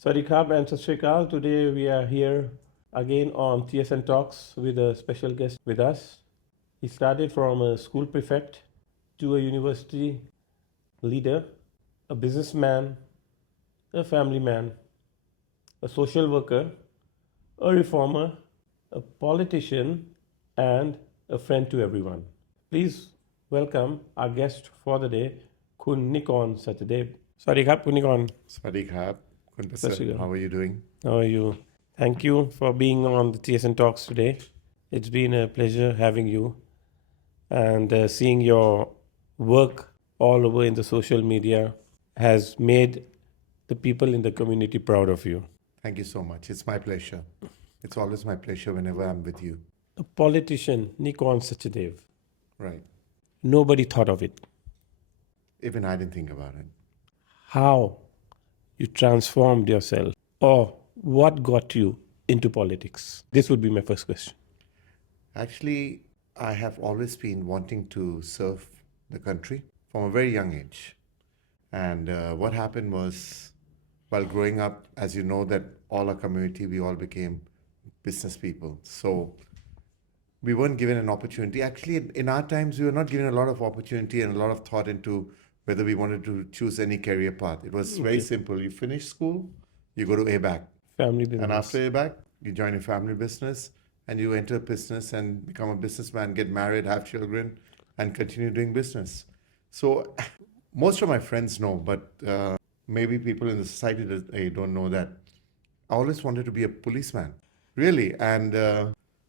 Sawadee Krap and Sat Sri Akal. Today we are here again on TSN Talks with a special guest with us. He started from a school prefect to a university leader, a businessman, a family man, a social worker, a reformer, a politician, and a friend to everyone. Please welcome our guest for the day, Khun Nikorn Sachdev. Sawadee Krap, Khun Nikorn. Swadee Krap, Khun Sat Sri Prasid, Akal. how are you doing? How are you? Thank you for being on the TSN Talks today. It's been a pleasure having you and seeing your work all over in the social media has made the people in the community proud of you. Thank you so much. It's my pleasure. It's always my pleasure whenever I'm with you. A politician, Nikorn Sachdev, Right. nobody thought of it. Even I didn't think about it. How you transformed yourself or what got you into politics? This would be my first question. Actually, I have always been wanting to serve the country from a very young age. And what happened was, while growing up, as you know, that all our community, we all became business people. So we weren't given an opportunity. Actually, in our times, we were not given a lot of opportunity and a lot of thought into whether we wanted to choose any career path. It was very simple. You finish school, you go to ABAC. Family business. And after ABAC, you join a family business and you enter business and become a businessman, get married, have children, and continue doing business. So most of my friends know, but maybe people in the society don't know that I always wanted to be a policeman, really. And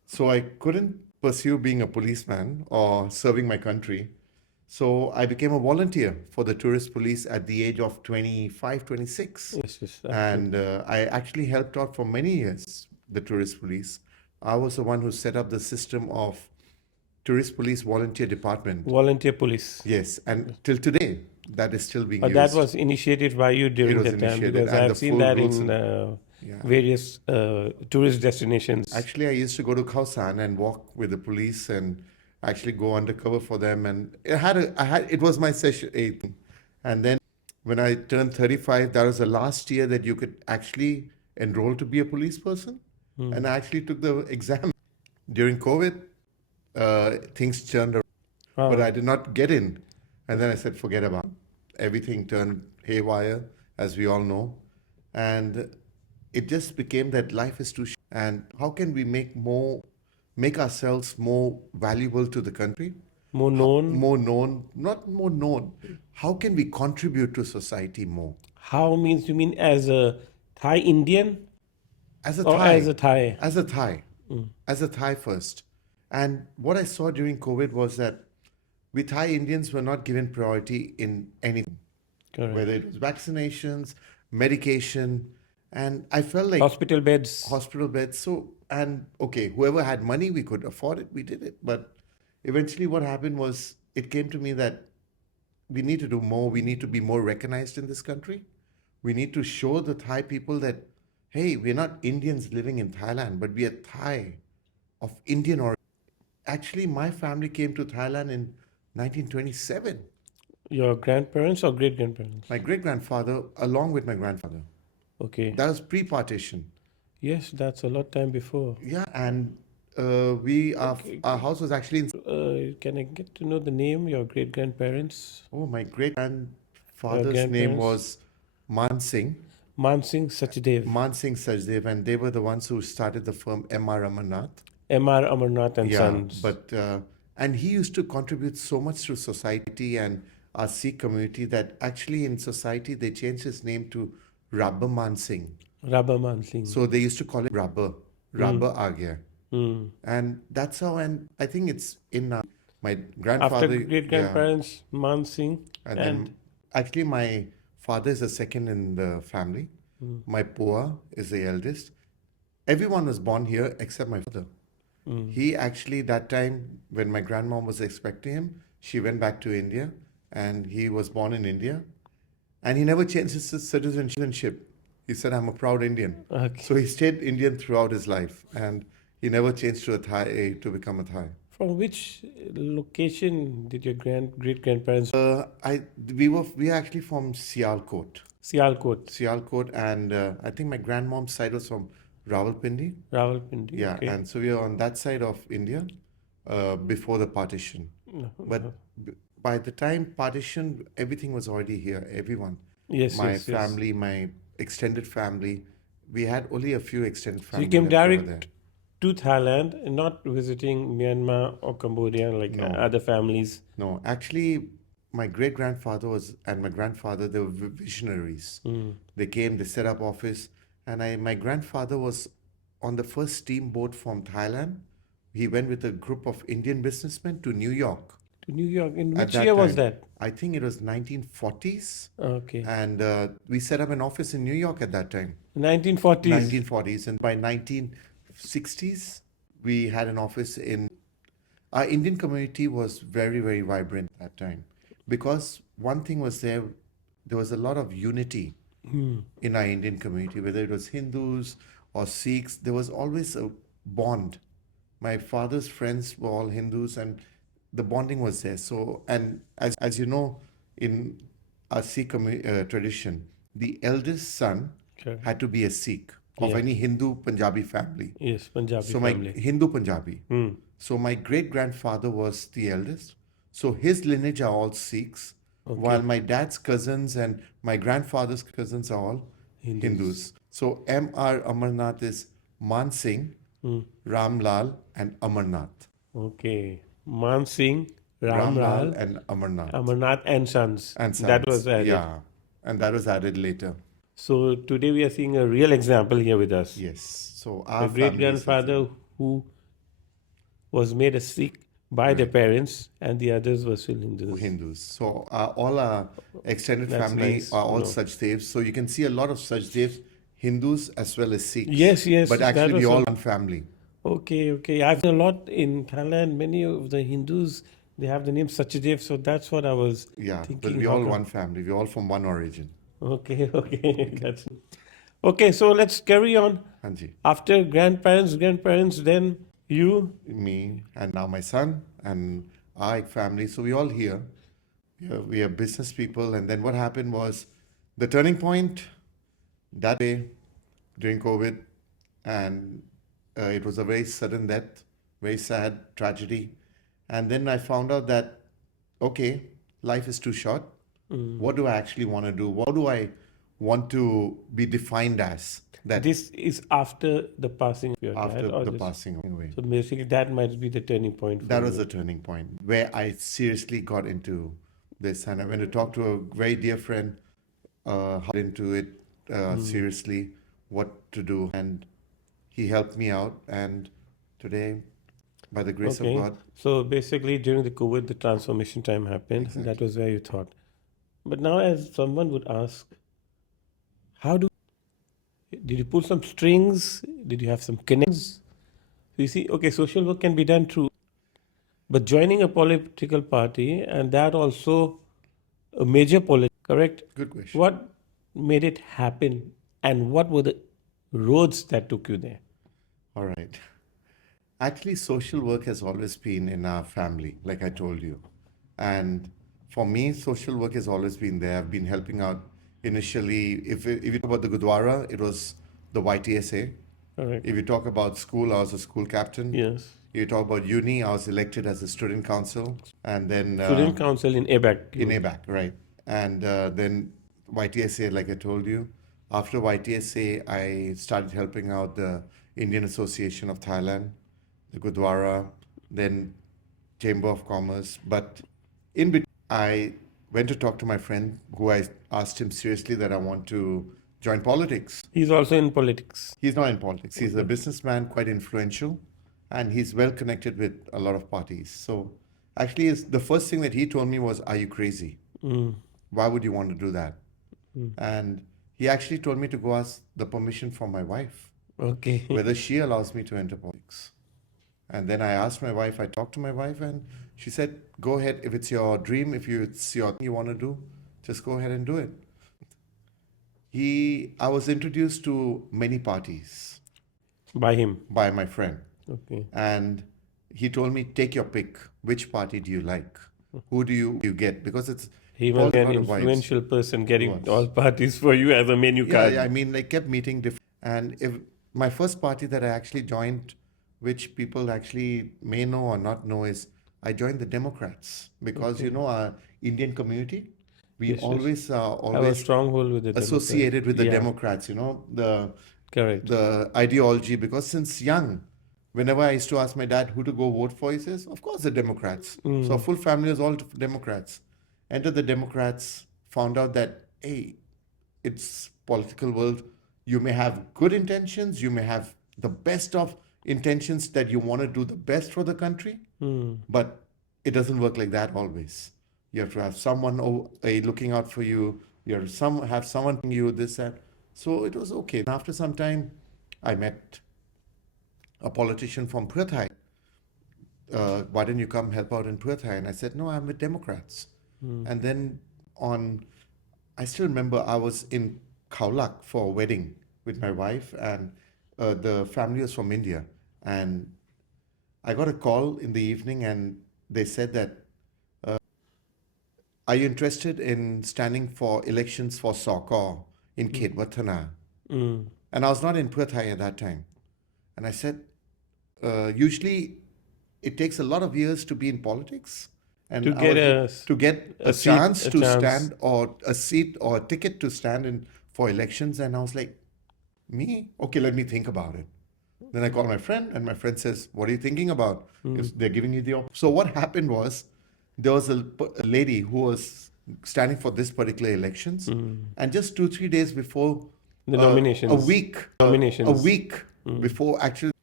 so I couldn't pursue being a policeman or serving my country. So I became a volunteer for the tourist police at the age of 25, 26. Yes. And I actually helped out for many years, the tourist police. I was the one who set up the system of tourist police volunteer department. Volunteer police. Yes, and till today, that is still being But used. that was initiated by you during was that time initiated, because and I've the seen full that rules in Yeah. various tourist destinations. Actually, I used to go to Khao San and walk with the police and actually go undercover for them. And it was my session 8. And then when I turned 35, that was the last year that you could actually enroll to be a police person. And I actually took the exam. During COVID, things turned around, but I did not get in. And then I said, forget about it. Everything turned haywire, as we all know. And it just became that life is too short. And how can we make ourselves more valuable to the country? More known. More known, not more known. How can we contribute to society more? How means you mean as a Thai Indian As a or Thai. as a Thai? As a Thai. As a Thai first. And what I saw during COVID was that we Thai Indians were not given priority in anything, Correct. whether it was vaccinations, medication, and I felt like Hospital beds. hospital beds. So, and okay, whoever had money, we could afford it, we did it. But eventually, what happened was it came to me that we need to do more. We need to be more recognized in this country. We need to show the Thai people that, hey, we're not Indians living in Thailand, but we are Thai of Indian origin. Actually, my family came to Thailand in 1927. Your grandparents or great grandparents? My great grandfather, along with my grandfather. Okay. That was pre-partition. Yes, that's a lot time before. Yeah, and our house was actually in. Can I get to know the name, your great grandparents? Oh, my great grandfather's name grandparents? was Man Singh. Man Singh Sachdev, Man Singh Sachdev, and they were the ones who started the firm M.R. Amarnath. M.R. Amarnath and Sons. But and he used to contribute so much to society and our Sikh community that actually in society they changed his name to Rabba Man Singh. Rabba Man Singh. So they used to call him Rabba aa gaya. And that's how, and I think it's in my grandfather. After great grandparents, Man Singh. And then actually my father is the second in the family. My Poa is the eldest. Everyone was born here except my father. He actually, that time when my grandmom was expecting him, she went back to India and he was born in India. And he never changed his citizenship. He said, I'm a proud Indian. Okay. So he stayed Indian throughout his life. And he never changed to a Thai to become a Thai. From which location did your great grandparents? We are actually from Sialkot. Sialkot, Sialkot, and I think my grandmom's side was from Rawalpindi. Rawalpindi. Yeah, Okay. and so we are on that side of India before the partition. But by the time partition, everything was already here. Everyone, Yes, my yes, yes. family, my extended family, we had only a few extended So you family came left over there. direct to Thailand, not visiting Myanmar or Cambodia like No. other families. No, actually, my great grandfather was and my grandfather, they were visionaries. They came, they set up office, and my grandfather was on the first steamboat from Thailand. He went with a group of Indian businessmen to New York To New York. In at which that year was time. that? I think it was 1940s, Okay. and we set up an office in New York at that time. 1940s. 1940s, and by 1960s, we had an office in. Our Indian community was very, very vibrant at that time because one thing was there was a lot of unity in our Indian community, whether it was Hindus or Sikhs, there was always a bond. My father's friends were all Hindus, and the bonding was there. So, and as you know, in our Sikh tradition, the eldest son Correct. had to be a Sikh of Yeah. any Hindu Punjabi family. Yes, Punjabi So my family. Hindu Punjabi. So my great grandfather was the eldest. So his lineage are all Sikhs, while my dad's cousins and my grandfather's cousins are all Hindus. So M.R. Amarnath is Man Singh, Ram Lal, and Amarnath. Okay. Man Singh, Ram Lal Lal, and Amarnath. Amarnath and sons. And That sons. was added. Yeah. And that was added later. So today we are seeing a real example here with us. Yes. So A our great family is grandfather who was made a Sikh by their parents, and the others were still Hindus. Hindus. So all our extended That's family nice. are all No. Sachdevs. So you can see a lot of Sachdevs, Hindus as well as Sikhs. Yes, yes. But that actually, we was all one family. Okay, okay. I've seen a lot in Thailand. Many of the Hindus, they have the name Sachdev, so that's what I was Yeah, but thinking. we how all come- one family. We're all from one origin. Okay, okay. That's okay. So let's carry on. Hanji. After grandparents, then you. Me and now my son and our family. So we all here. We are business people. And then what happened was the turning point that day during COVID, and it was a very sudden death, very sad tragedy. And then I found out that, okay, life is too short. What do I actually want to do? What do I want to be defined as? That This is after the passing of your after dad, or the just- passing away. So basically, that might be the turning point. For That you. was the turning point where I seriously got into this, and I went to talk to a very dear friend, into it seriously, what to do, and he helped me out. And today, by the grace Okay. of God, So basically, during the COVID, the transformation time happened. That was where you thought. But now, as someone would ask, how did you pull some strings? Did you have some connections? You see, okay, social work can be done through, but joining a political party and that also a major correct? good question. What made it happen, and what were the roads that took you there? All right. Actually, social work has always been in our family, like I told you. And for me, social work has always been there. I've been helping out initially. If you talk about the Gurdwara, it was the YTSA. Correct. If you talk about school, I was a school captain. Yes. You talk about uni, I was elected as a student council. And then Student council in ABAC. in ABAC, right? And then YTSA, like I told you. After YTSA, I started helping out the Indian Association of Thailand, the Gurdwara, then Chamber of Commerce. But in between, I went to talk to my friend who I asked him seriously that I want to join politics. He's also in politics. He's not in politics. He's a businessman, quite influential, and he's well connected with a lot of parties. So actually, the first thing that he told me was, "Are you crazy? Why would you want to do that?" And he actually told me to go ask the permission from my wife, Okay. whether she allows me to enter politics. And then I asked my wife, I talked to my wife, and she said, "Go ahead. If it's your dream, if it's your thing you want to do, just go ahead and do it." I was introduced to many parties By him. by my friend. Okay. And he told me, take your pick. Which party do you like? Who do you get? Because He all must be an lot of vibes. influential person getting Was. all parties for you as a menu Yeah, card. yeah, I mean, I kept meeting different. And if my first party that I actually joined, which people actually may know or not know, is I joined the Democrats because Okay. our Indian community, we Yes, yes. always are Have a always stronghold with the Democrat. associated with the Yeah, Democrats. correct. The ideology. Because since young, whenever I used to ask my dad who to go vote for, he says, "Of course, the Democrats." So our full family was all Democrats. Entered the Democrats, found out that hey, it's political world. You may have good intentions, you may have the best of intentions that you want to do the best for the country, but it doesn't work like that always. You have to have someone looking out for you. You have have someone telling you this that. So it was okay. After some time, I met a politician from Perth. Why don't you come help out in Perth? And I said, no, I'm with Democrats. And then on I still remember I was in Khao for a wedding with my wife, and the family was from India. And I got a call in the evening, and they said that, "Are you interested in standing for elections for Sokor in Ketwatana?" And I was not in Perth at that time. And I said, usually it takes a lot of years to be in politics. To And I get was to get a a seat, chance a to chance. stand or a seat or a ticket to stand in for elections. And I was like, me? Okay, let me think about it. Then I called my friend, and my friend says, "What are you thinking about? If they're giving you the op-" So what happened was, there was a lady who was standing for this particular elections, and just 2 3 days before, The a nominations. week, a Nominations. week before actually,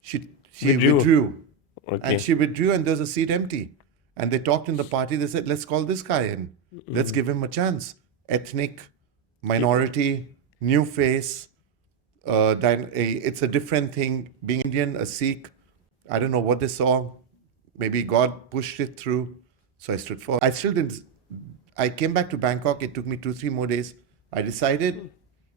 she Withdrew. withdrew, and Okay. she withdrew, and there's a seat empty, and they talked in the party. They said, "Let's call this guy in. Let's give him a chance. Ethnic, minority, new face." It's a different thing being Indian, a Sikh. I don't know what they saw. Maybe God pushed it through. So I stood for. I still didn't. I came back to Bangkok. It took me 2 3 more days. I decided,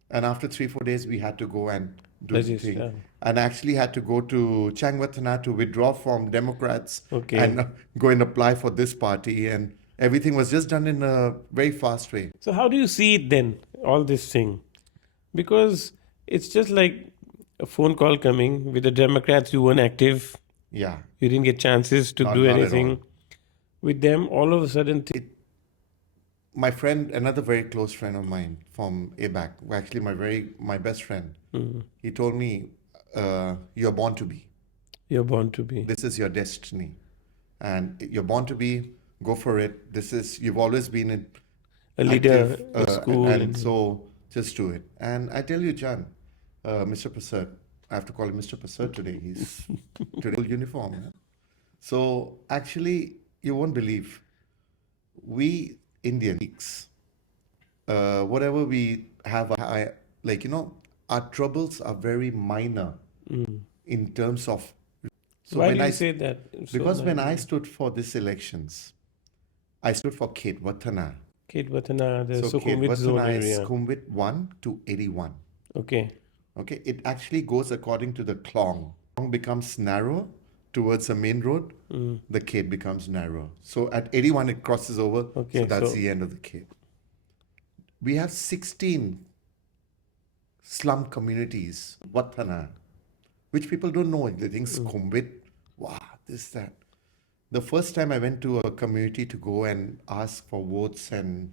and after 3 4 days, we had to go and do the thing. Register. And I actually had to go to Changwatana to withdraw from Democrats Okay. and go and apply for this party. And everything was just done in a very fast way. So how do you see it then, all this thing? Because it's just like a phone call coming with the Democrats. You weren't active. Yeah, You didn't get chances to do not at all. anything. With them, all of a sudden, My friend, another very close friend of mine from ABAC, actually my best friend, he told me, "You're born to be. you're born to be This is your destiny, and you're born to be. Go for it. You've always been a leader active, at school. and so just do it." And I tell you, John, Mr. Prasad, I have to call him Mr. Prasad today. He's today full uniform. Yeah? So actually, you won't believe, we Indians, whatever we have, our troubles are very minor in terms of. So Why when do you I, say that? So because when I minor. stood for these elections, I stood for Ketwatana. Ketwatana, the So Sukhumvit zone Ketwatana is area. Sukhumvit 1 to 81. Okay. Okay, it actually goes according to the Klong. Klong becomes narrow towards the main road. The Cape becomes narrow. So at 81, it crosses over. Okay, So that's so- the end of the Cape. We have 16 slum communities, Watana, which people don't know. They think Sukhumvit, wow, this, that. The first time I went to a community to go and ask for votes and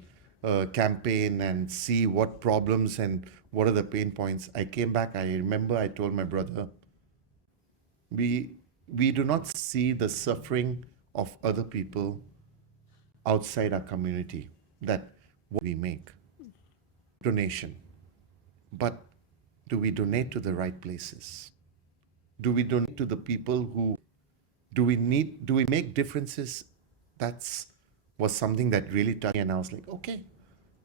campaign and see what problems and what are the pain points, I came back. I remember I told my brother, we do not see the suffering of other people outside our community, that what we make donation, but do we donate to the right places? Do we donate to the people who do we make differences? That's was something that really touched me, and I was like, okay,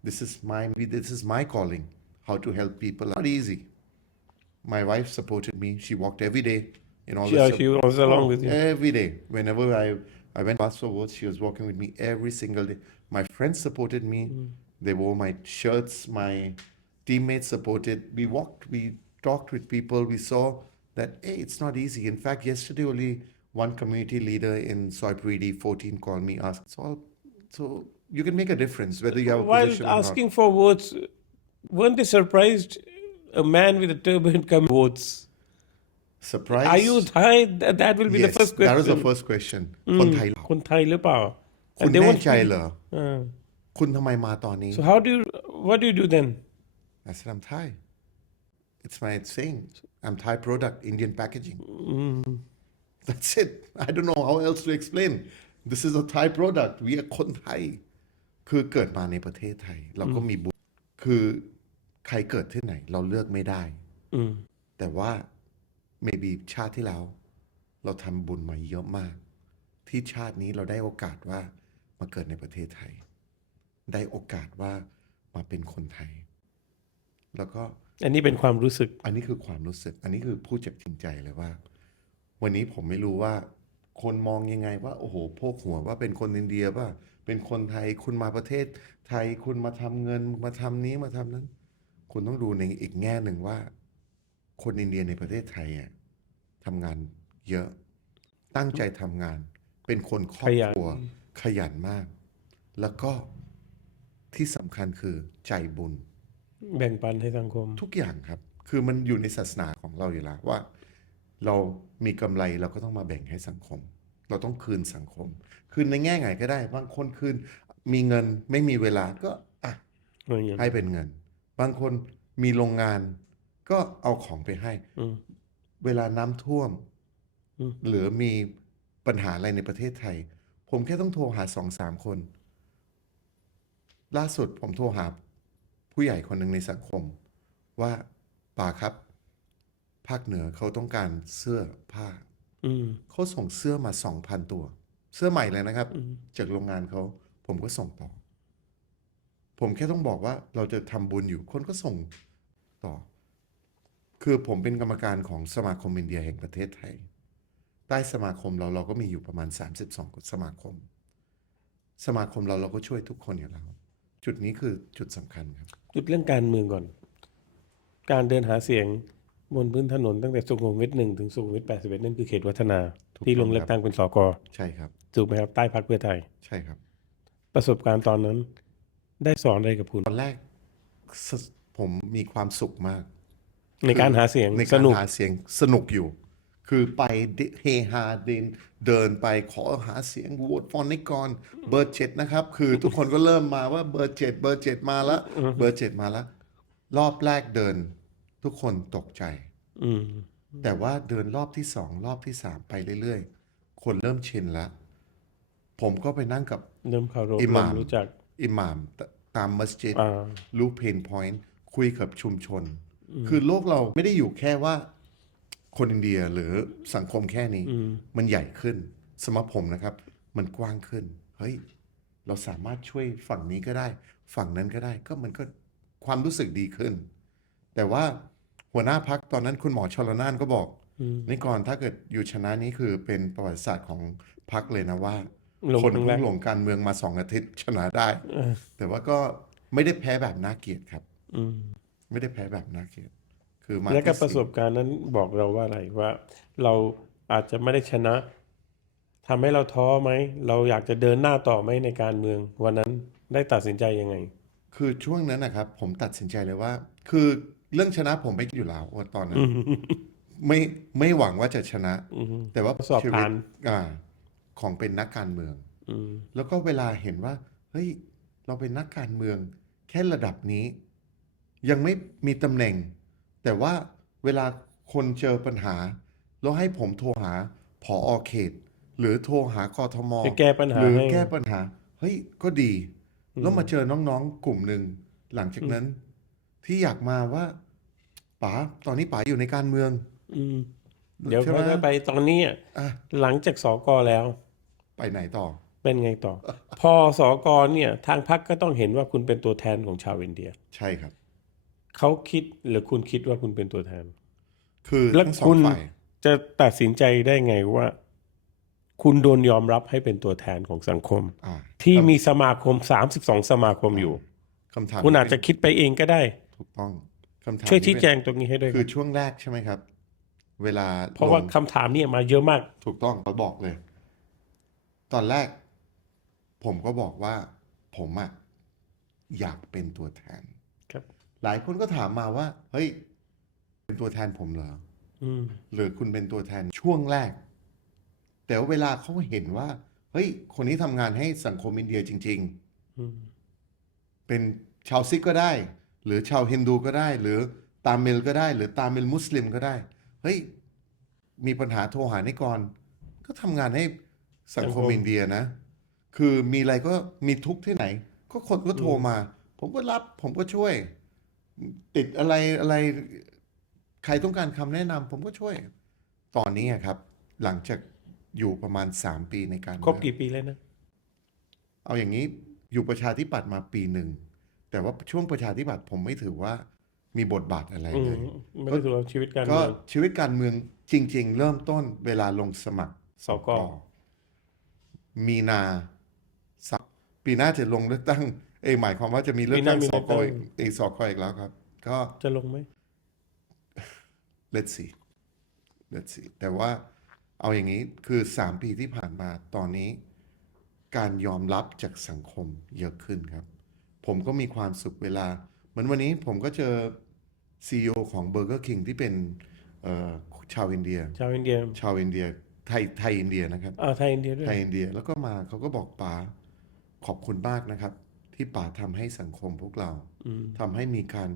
this is my calling, how to help people. Not easy. My wife supported me. She walked every day in all the She was along with you. every day. Whenever I went to ask for votes, she was walking with me every single day. My friends supported me. They wore my shirts. My teammates supported. We walked, we talked with people. We saw that, hey, it's not easy. In fact, yesterday only one community leader in Soipridi 14 called me, asked, so you can make a difference whether you have a While position or not. asking for votes, weren't they surprised a man with a turban come votes? Are Surprise? you Thai? That will be the Yes, first that was the question. first question. คนไทยเหรอ คนไทยหรือเปล่า คุ And ณ they แน่ won't ใจ speak. เหรอ คุณทำไมมาตอนนี้ So what do you do then? I said I'm Thai. It's my saying. I'm Thai product, Indian packaging. That's it. I don't know how else to explain. This is a Thai product. We are คนไทย คือเกิดมาในประเทศไทย เราก็มีบุญคือใครเกิดที่ไหน เราเลือกไม่ได้ แต่ว่า maybe ชาติที่แล้ว เราทำบุญมาเยอะมาก ที่ชาตินี้เราได้โอกาสว่ามาเกิดในประเทศไทย ได้โอกาสว่ามาเป็นคนไทย แล้วก็ อันนี้เป็นความรู้สึก อันนี้คือความรู้สึก อันนี้คือพูดจากจริงใจเลยว่า วันนี้ผมไม่รู้ว่า คนมองยังไงว่า โอ้โหโพกหัวว่าเป็นคนอินเดียป่ะ เป็นคนไทย คุณมาประเทศไทย คุณมาทำเงิน มาทำนี้มาทำนั้น คุณต้องดูในอีกแง่หนึ่งว่า คนอินเดียในประเทศไทยอ่ะทำงานเยอะ ตั้งใจทำงาน เป็นคนครอบครัว ขยันมาก แล้วก็ที่สำคัญคือใจบุญ แบ่งปันให้สังคม ทุกอย่างครับ คือมันอยู่ในศาสนาของเราอยู่แล้วว่า เรามีกำไรเราก็ต้องมาแบ่งให้สังคม เราต้องคืนสังคม คืนในแง่ไหนก็ได้ บางคนคืนมีเงินไม่มีเวลาก็ให้เป็นเงิน บางคนมีโรงงานก็เอาของไปให้ เวลาน้ำท่วม หรือมีปัญหาอะไรในประเทศไทย ผมแค่ต้องโทรหา 2-3 คน ล่าสุดผมโทรหาผู้ใหญ่คนหนึ่งในสังคม ว่าป่าครับ ภาคเหนือเขาต้องการเสื้อผ้าเขาส่งเสื้อมา 2,000 ตัว เสื้อใหม่เลยนะครับ จากโรงงานเขา ผมก็ส่งต่อ ผมแค่ต้องบอกว่าเราจะทำบุญอยู่ คนก็ส่งต่อ คือผมเป็นกรรมการของสมาคมอินเดียแห่งประเทศไทย ใต้สมาคมเราก็มีอยู่ประมาณ 32 สมาคม สมาคมเราก็ช่วยทุกคนอยู่แล้ว จุดนี้คือจุดสำคัญครับ จุดเรื่องการเมืองก่อน การเดินหาเสียงบนพื้นถนนตั้งแต่สุขุมวิท1ถึงสุขุมวิท81นั่นคือเขตวัฒนา ที่ลงเลือกตั้งเป็นสก ใช่ครับ ถูกไหมครับ ใต้พรรคเพื่อไทย ใช่ครับ ประสบการณ์ตอนนั้น ได้สอนอะไรกับคุณ ตอนแรกผมมีความสุขมาก ในการหาเสียง ใน ส การ นุก หาเสียงสนุกอยู่ คือไปเฮฮาเดินไปขอหาเสียงโหวตฟอร์นิกรเบอร์7นะครับ คือทุกคนก็เริ่มมาว่าเบอร์7มาแล้ว เบอร์7มาแล้ว รอบแรกเดิน ทุกคนตกใจ แต่ว่าเดินรอบที่2รอบที่3ไปเรื่อยๆ คนเริ่มชินแล้ว ผมก็ไปนั่งกับ เริ่มเคารพ อิหม่าม เริ่มรู้จัก อิหม่ามตามมัสยิด อ่า รู้เพนพอยต์คุยกับชุมชน คือโลกเราไม่ได้อยู่แค่ว่าคนอินเดียหรือสังคมแค่นี้ มันใหญ่ขึ้นสำหรับผมนะครับ มันกว้างขึ้น เฮ้ย เราสามารถช่วยฝั่งนี้ก็ได้ ฝั่งนั้นก็ได้ ก็มันก็ความรู้สึกดีขึ้น แต่ว่าหัวหน้าพรรคตอนนั้นคุณหมอชลน่านก็บอกนี่ก่อนถ้าเกิดอยู่ชนะนี้คือเป็นประวัติศาสตร์ของพรรคเลยนะว่า ลง คน ครั้งแร เพิ่ ก งลงการเมืองมา2 อาทิตย์ชนะได้ แต่ว่าก็ไม่ได้แพ้แบบน่าเกลียดครับ ไม่ได้แพ้แบบน่าเกลียด คือมา และก็ ที่ ประสบการณ์นั้นบอกเราว่าอะไรว่า เราอาจจะไม่ได้ชนะทำให้เราท้อไหม เราอยากจะเดินหน้าต่อไหมในการเมือง วันนั้นได้ตัดสินใจยังไง คือช่วงนั้นนะครับ ผมตัดสินใจเลยว่า คือเรื่องชนะผมไม่คิดอยู่แล้วว่าตอนนั้น ไม่หวังว่าจะชนะ แต่ว่า สอบ ชีวิ ผ่า ต น ของเป็นนักการเมือง แล้วก็เวลาเห็นว่า เฮ้ย เราเป็นนักการเมือง แค่ระดับนี้ ยังไม่มีตำแหน่ง แต่ว่าเวลาคนเจอปัญหา แล้วให้ผมโทรหาผอ.เขต หรือโทรหากทม.จะแก้ปัญหา หรือ ให้ แก้ปัญหา เฮ้ย ก็ดี แล้วมาเจอน้องๆ กลุ่มหนึ่ง หลังจากนั้น ที่อยากมาว่าป๋าตอนนี้ป๋าอยู่ในการเมือง เดี๋ยว ใช่ไหม ค่อยๆไปตอนนี้หลังจากสกแล้ว ไปไหนต่อ เป็นไงต่อ พอสกเนี่ย ทางพรรคก็ต้องเห็นว่าคุณเป็นตัวแทนของชาวอินเดีย ใช่ครับ เขาคิดหรือคุณคิดว่าคุณเป็นตัวแทน คือ แล้ว ทั้งสอ คุ ง ณ ฝ่าย จะตัดสินใจได้ไงว่า คุณโดนยอมรับให้เป็นตัวแทนของสังคม ที่มีสมาคม32 สมาคมอยู่ คำถาม คุณอาจจะคิดไปเองก็ได้ ถูกต้องคำถาม ช่วย นี้ ชี้ เป็น แจงตรงนี้ให้ด้วย คือช่วงแรกใช่ไหมครับ เวลา เพราะว่า ลง คำถามเนี่ยมาเยอะมาก ถูกต้องเขาบอกเลย ตอนแรก ผมก็บอกว่า ผมอะอยากเป็นตัวแทน ครับ หลายคนก็ถามมาว่าเฮ้ยเป็นตัวแทนผมเหรอ อืม หรือคุณเป็นตัวแทนช่วงแรก แต่ว่าเวลาเขาเห็นว่าเฮ้ยคนนี้ทำงานให้สังคมอินเดียจริง อืม ๆ เป็นชาวซิกก็ได้ หรือชาวฮินดูก็ได้ หรือตามิลก็ได้ หรือตามิลมุสลิมก็ได้เฮ้ยมีปัญหาโทรหานิกรก็ทำงานให้สังคมอินเดียนะ คือมีอะไรก็มีทุกข์ที่ไหน ก็คนก็โทรมา ผมก็รับผมก็ช่วย ติดอะไรอะไรใครต้องการคำแนะนำผมก็ช่วย ตอนนี้อะครับ หลังจากอยู่ประมาณ3 ปีในการ ครบ เมือง กี่ปีแล้วนะ เอาอย่างนี้อยู่ประชาธิปัตย์มาปีหนึ่ง แต่ว่าช่วงประชาธิปัตย์ผมไม่ถือว่ามีบทบาทอะไร อื เล ม ย ไม่ ก็ ได้ถือว่าชีวิตการ ก็ เมือง ชีวิตการเมืองจริง ๆ เริ่มต้นเวลาลงสมัคร สก มีนาสักปีหน้าจะลงเลือกตั้งหมายความว่าจะมีเลื ปี อก หน้า ตั้ง มี ส เลือก ก ตั้ง อีกสกอีกแล้วครับ ก็ จะลงไหม let's see let's see แต่ว่าเอาอย่างนี้คือ3 ปีที่ผ่านมาตอนนี้ การยอมรับจากสังคมเยอะขึ้นครับ ผมก็มีความสุขเวลา เหมือนวันนี้ผมก็เจอ CEO ของ Burger King ที่เป็นชาวอินเดีย ชาวอินเดีย ชาวอินเดียไทยอินเดียนะครับ ไทยอินเดียด้ว ไท ย ยอินเดียแล้วก็มาเขาก็บอกป๋าขอบคุณมากนะครับ ที่ป๋าทำให้สังคมพวกเราทำให้มีการ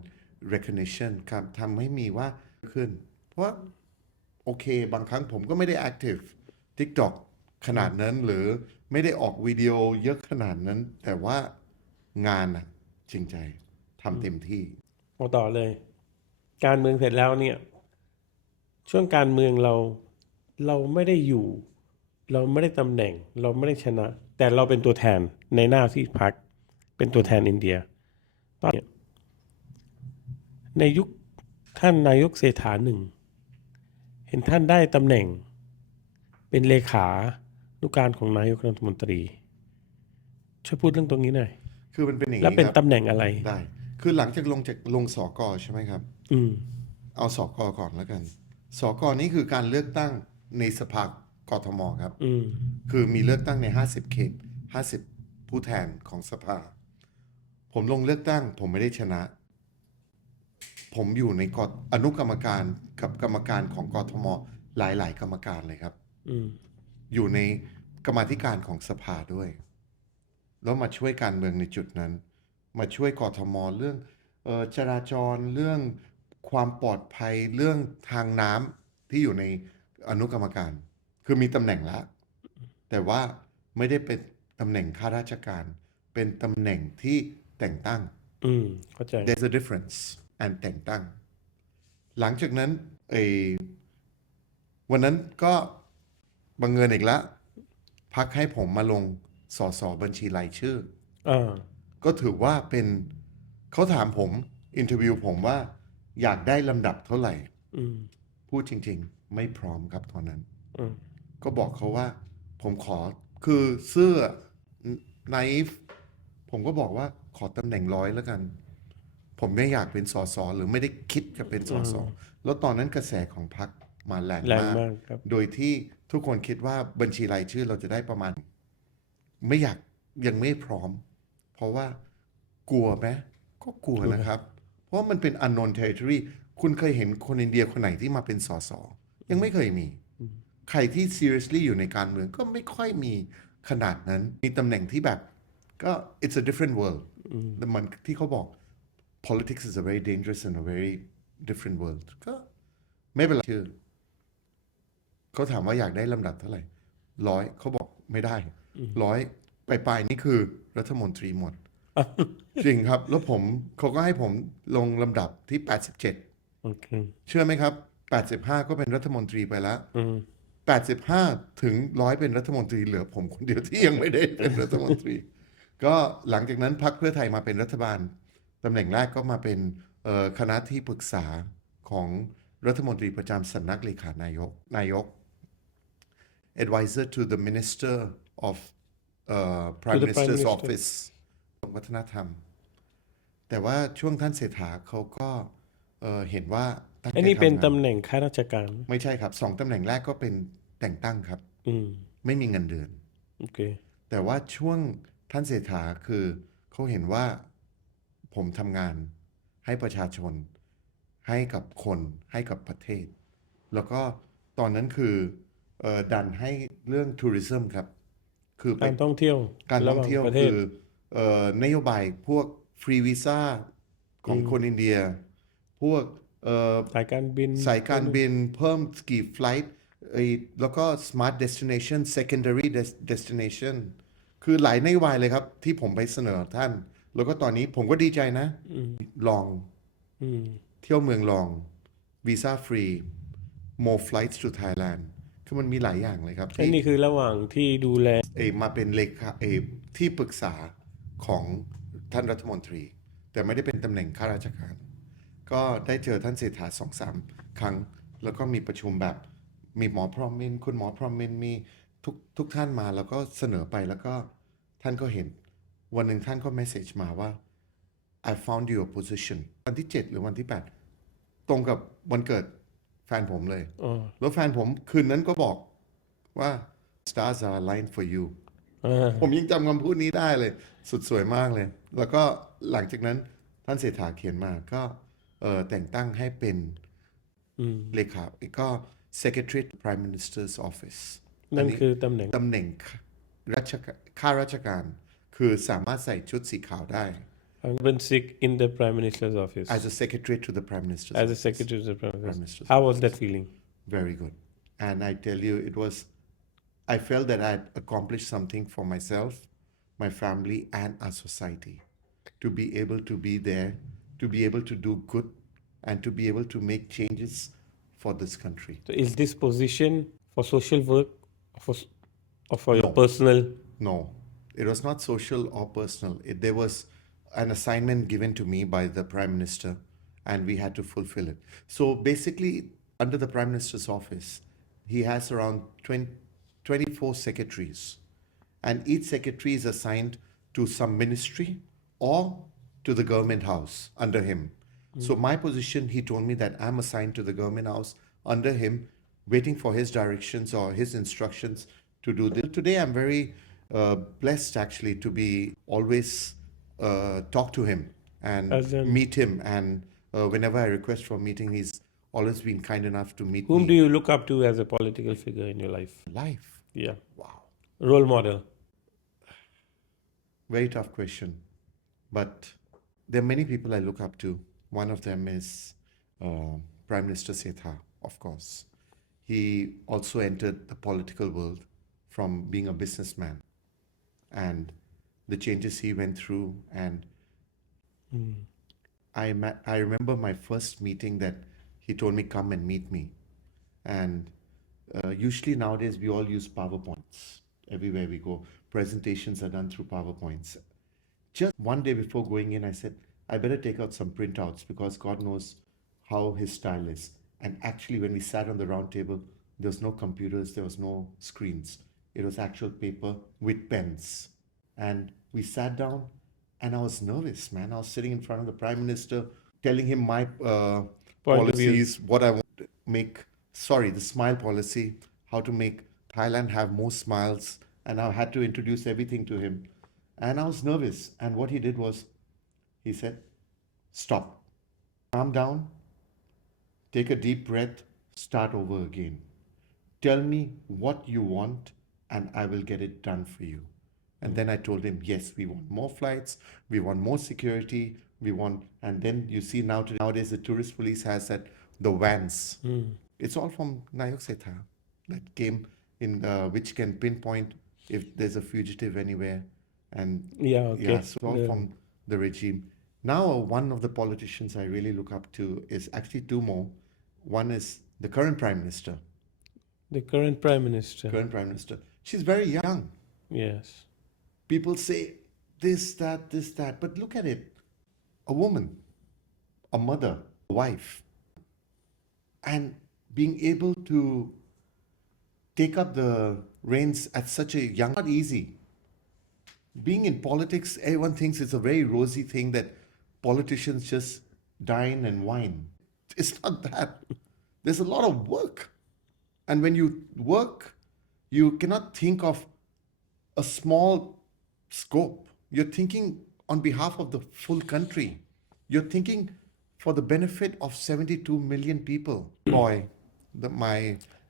recognition ครับทำให้มีว่าขึ้น เพราะว่าโอเคบางครั้งผมก็ไม่ได้ active TikTok ขนาดนั้น หรือไม่ได้ออกวิดีโอเยอะขนาดนั้น แต่ว่างานน่ะจริงใจทำเต็มที่ เอาต่อเลย การเมืองเสร็จแล้วเนี่ย ช่วงการเมืองเราไม่ได้อยู่ เราไม่ได้ตำแหน่ง เราไม่ได้ชนะ แต่เราเป็นตัวแทนในหน้าที่พรรคเป็นตัวแทนอินเดียตอนนี้ในยุคท่านนายกเศรษฐาหนึ่ง เห็นท่านได้ตำแหน่ง เป็นเลขานุการของนายกรัฐมนตรี ช่วยพูดเรื่องตรงนี้หน่อย คือมันเป็นอย่าง แล้ว นี้ เป็น ครับ ตำแหน่งอะไร ได้ คือหลังจากลงสกใช่ไหมครับ อืม เอาสกก่อนแล้วกัน สกนี่คือการเลือกตั้งในสภากทมครับ อืม คือมีเลือกตั้งใน50 เขต 50 ผู้แทนของสภา ผมลงเลือกตั้ง ผมไม่ได้ชนะ ผมอยู่ในอนุกรรมการกับกรรมการของกทมหลายๆ กรรมการเลยครับ อืม อยู่ในกรรมาธิการของสภาด้วย แล้วมาช่วยการเมืองในจุดนั้น มาช่วยกทมเรื่องจราจรเรื่องความปลอดภัยเรื่องทางน้ำที่อยู่ในอนุกรรมการ คือมีตำแหน่งแล้ว แต่ว่าไม่ได้เป็นตำแหน่งข้าราชการ เป็นตำแหน่งที่แต่งตั้ง อืม เข้าใจ there's a difference and แต่งตั้ง หลังจากนั้นวันนั้นก็บังเอิญอีกแล้วพักให้ผมมาลงสสบัญชีรายชื่อ อ่า ก็ถือว่าเป็นเขาถามผมอินเทอร์วิวผมว่าอยากได้ลำดับเท่าไหร่ อืม พูดจริงๆ ไม่พร้อมครับตอนนั้น อืม ก็บอกเขาว่าผมขอคือเสื้อ naive ผมก็บอกว่าขอตำแหน่ง100แล้วกัน ผมไม่อยากเป็นสสหรือไม่ได้คิดจะเป็นสสแล้วตอนนั้นกระแสของพรรคมาแรง แรง มาก มากครับ โดยที่ทุกคนคิดว่าบัญชีรายชื่อเราจะได้ประมาณ ไม่อยากยังไม่พร้อม เพราะว่ากลัวไหมก็กลัวนะครับ เพราะว่ามันเป็น unknown territory คุณเคยเห็นคนอินเดียคนไหนที่มาเป็นสสยังไม่เคยมี ใครที่ seriously อยู่ในการเมืองก็ไม่ค่อยมีขนาดนั้น มีตำแหน่งที่แบบก็ it's a different world มันที่เขาบอก politics is a very dangerous and a very different world ก็ไม่เป็นไรชื่อเขาถามว่าอยากได้ลำดับเท่าไหร่100เขาบอกไม่ได้100ปลายนี่คือรัฐมนตรีหมด จริงครับ แล้วเขาก็ให้ผมลงลำดับที่87 โอเค เชื่อไหมครับ85ก็เป็นรัฐมนตรีไปแล้ว อืม 85ถึง100เป็นรัฐมนตรีเหลือผมคนเดียวที่ยังไม่ได้เป็นรัฐมนตรี ก็หลังจากนั้นพรรคเพื่อไทยมาเป็นรัฐบาลตำแหน่งแรกก็มาเป็นคณะที่ปรึกษาของรัฐมนตรีประจำสำนักเลขานายก advisor to the minister of prime To the Prime minister's Minister office วัฒนธรรม แต่ว่าช่วงท่านเศรษฐาเขาก็เห็นว่าตั้งใจ อันนี้เป็น ทำงา ตำแหน่งข้าราชการ ไม่ใช่ครับ2 ตำแหน่งแรกก็เป็นแต่งตั้งครับ อืม ไม่มีเงินเดือน โอเค แต่ว่าช่วง ท่านเศรษฐาคือเขาเห็นว่าผมทำงานให้ประชาชนให้กับคนให้กับประเทศแล้วก็ตอนนั้นคือดันให้เรื่องทัวริซึมครับคือไป การท่องเที่ยวการท่องระหว่างประเทศเที่ยวคือนโยบายพวกฟรีวีซ่าของคนอินเดียพวกสายการบินสายการบินเพิ่มกี่ไฟลท์แล้วก็ smart destination secondary destination คือหลายนโยบายเลยครับที่ผมไปเสนอท่าน แล้วก็ตอนนี้ผมก็ดีใจนะลองเที่ยวเมืองลองวีซ่าฟรี more flights to Thailand คือมันมีหลายอย่างเลยครับ ไอ้นี่คือระหว่างที่ดูแล มาเป็นเลขาที่ปรึกษาของท่านรัฐมนตรี แต่ไม่ได้เป็นตำแหน่งข้าราชการ ก็ได้เจอท่านเศรษฐา2-3 ครั้ง แล้วก็มีประชุมแบบมีหมอพรหมินทร์คุณหมอพรหมินทร์มีทุกท่านมาแล้วก็เสนอไปแล้วก็ท่านก็เห็นวันหนึ่งท่านก็เมสเซจมาว่า I found your position วันที่ 7 หรือวันที่ 8 ตรงกับวันเกิดแฟนผมเลย แล้วแฟนผมคืนนั้นก็บอกว่า stars are aligned for you ผมยังจำคำพูดนี้ได้เลย สุดสวยมากเลย แล้วก็หลังจากนั้นท่านเศรษฐาเขียนมาก็แต่งตั้งให้เป็นเลขาก็ Secretary to Prime Minister's Office นั่นคือตำแหน่งข้าราชการ คือสามารถใส่ชุดสีขาวได้ I've been sick in the Prime Minister's office as a secretary to the Prime Minister's as a office. secretary to the Prime Prime Minister. Minister's How was office. that feeling? Very good. And I tell you, I felt that I had accomplished something for myself, my family, and our society. To be able to be there, to be able to do good, and to be able to make changes for this country. So is this position for social work or for your No. personal? No, it was not social or personal. There was an assignment given to me by the Prime Minister, and we had to fulfill it. So basically, under the Prime Minister's office, he has around 24 secretaries, and each secretary is assigned to some ministry or to the government house under him. So my position, he told me that I'm assigned to the government house under him, waiting for his directions or his instructions to do this. Today, I'm very blessed actually to be always talk to him and meet him. And whenever I request for a meeting, he's always been kind enough to meet Whom me. do you look up to as a political figure in your life? Life. Yeah. Wow. Role model. Very tough question. But there are many people I look up to. One of them is Prime Minister Setha, of course. He also entered the political world from being a businessman. And the changes he went through. And I remember my first meeting that he told me, come and meet me. And usually nowadays we all use PowerPoints. Everywhere we go, presentations are done through PowerPoints. Just one day before going in, I said, I better take out some printouts because God knows how his style is. And actually, when we sat on the round table, there was no computers, there was no screens. It was actual paper with pens. And we sat down and I was nervous, man. I was sitting in front of the Prime Minister, telling him my policies, what I want to make, the smile policy, how to make Thailand have more smiles. And I had to introduce everything to him. And I was nervous. And what he did was, he said, stop, calm down, take a deep breath, start over again. Tell me what you want and I will get it done for you. And then I told him, yes, we want more flights, we want more security, and then you see nowadays the tourist police has the vans. It's all from Nayok Setha that came in, which can pinpoint if there's a fugitive anywhere. And so it's all from the regime. Now, one of the politicians I really look up to is actually two more. One is the current Prime Minister. The current Prime Minister. Current Prime Minister. She's very young. Yes. People say this, that. But look at it. A woman, a mother, a wife. And being able to take up the reins at such a young, not easy. Being in politics, everyone thinks it's a very rosy thing that politicians just dine and wine. It's not that. There's a lot of work. And when you work, you cannot think of a small scope. You're thinking on behalf of the full country. You're thinking for the benefit of 72 million people. Boy,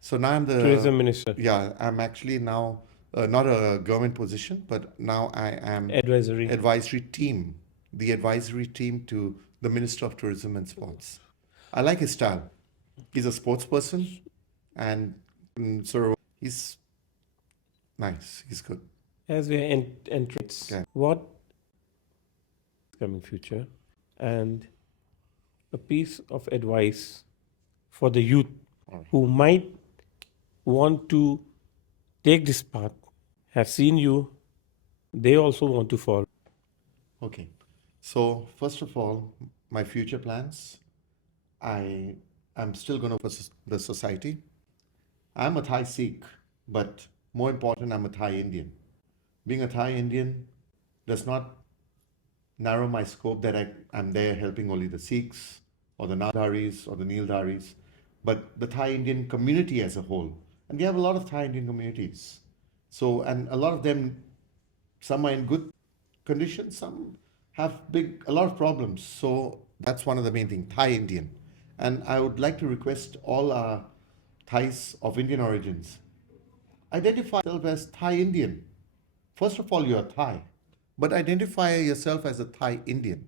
so now I'm Tourism Minister, I'm actually now not a government position, but now I am advisory. the advisory team to the Minister of Tourism and Sports. I like his style. He's a sports person, and so he's nice. He's good. As we are entering, Okay. what coming future, and a piece of advice for the youth who might want to take this path, have seen you, they also want to follow. Okay. So first of all, my future plans. I am still going to for the society. I'm a Thai Sikh, but more important, I'm a Thai Indian. Being a Thai Indian does not narrow my scope that I'm there helping only the Sikhs or the Nadaris or the Neeldaris, but the Thai Indian community as a whole. And we have a lot of Thai Indian communities. So, and a lot of them, some are in good condition, some have a lot of problems. So that's one of the main things, Thai Indian. And I would like to request all our Thais of Indian origins, identify yourself as Thai Indian. First of all, you're Thai, but identify yourself as a Thai Indian.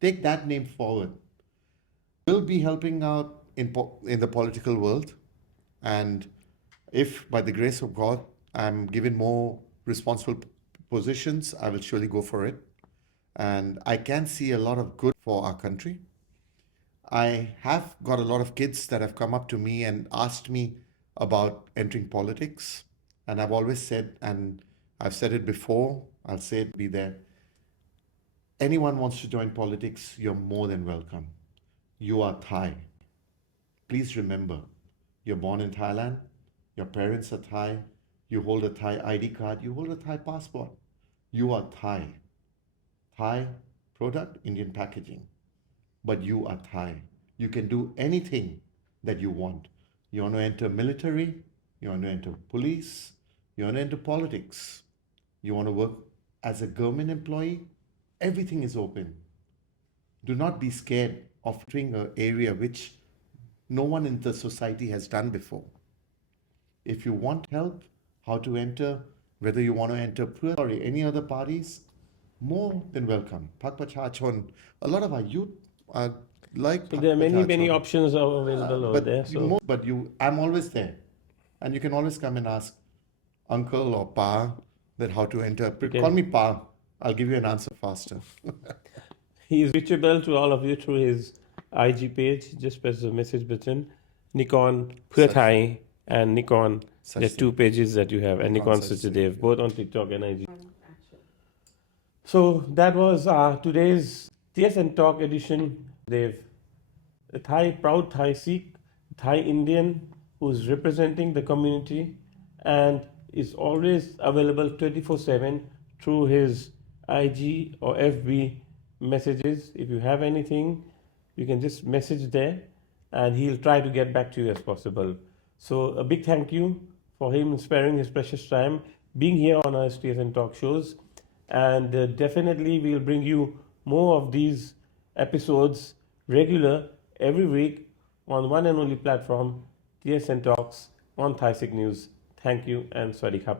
Take that name forward. Will be helping out in the political world, and if by the grace of God I'm given more responsible positions, I will surely go for it. And I can see a lot of good for our country. I have got a lot of kids that have come up to me and asked me about entering politics. And I've always said, and I've said it before, I'll say it be there. Anyone wants to join politics, you're more than welcome. You are Thai. Please remember, you're born in Thailand, your parents are Thai, you hold a Thai ID card, you hold a Thai passport. You are Thai. Thai product, Indian packaging. But you are Thai. You can do anything that you want. You want to enter military, you want to enter police, you want to enter politics, you want to work as a government employee, everything is open. Do not be scared of entering an area which no one in the society has done before. If you want help, how to enter, whether you want to enter or any other parties, more than welcome. Pak Pachachon, a lot of our youth are like So Pak there are many Pachachon. options are available over there. So I'm always there, and you can always come and ask uncle or pa that how to enter. Call me pa. I'll give you an answer faster. he is reachable to all of you through his IG page. Just press the message button. Nikorn Thai and Nikorn. There are two pages that you have, and Nikorn Sachdev, both on TikTok and IG. So that was today's TSN Talk edition. Dev, a proud Thai Sikh, Thai Indian who's representing the community and is always available 24/7 through his IG or FB messages. If you have anything, you can just message there and he'll try to get back to you as possible. So a big thank you for him sparing his precious time being here on our TSN Talk shows. And definitely we'll bring you more of these episodes regular every week on one and only platform, TSN Talks on Thai Sikh News. Thank you and Swadee Khap.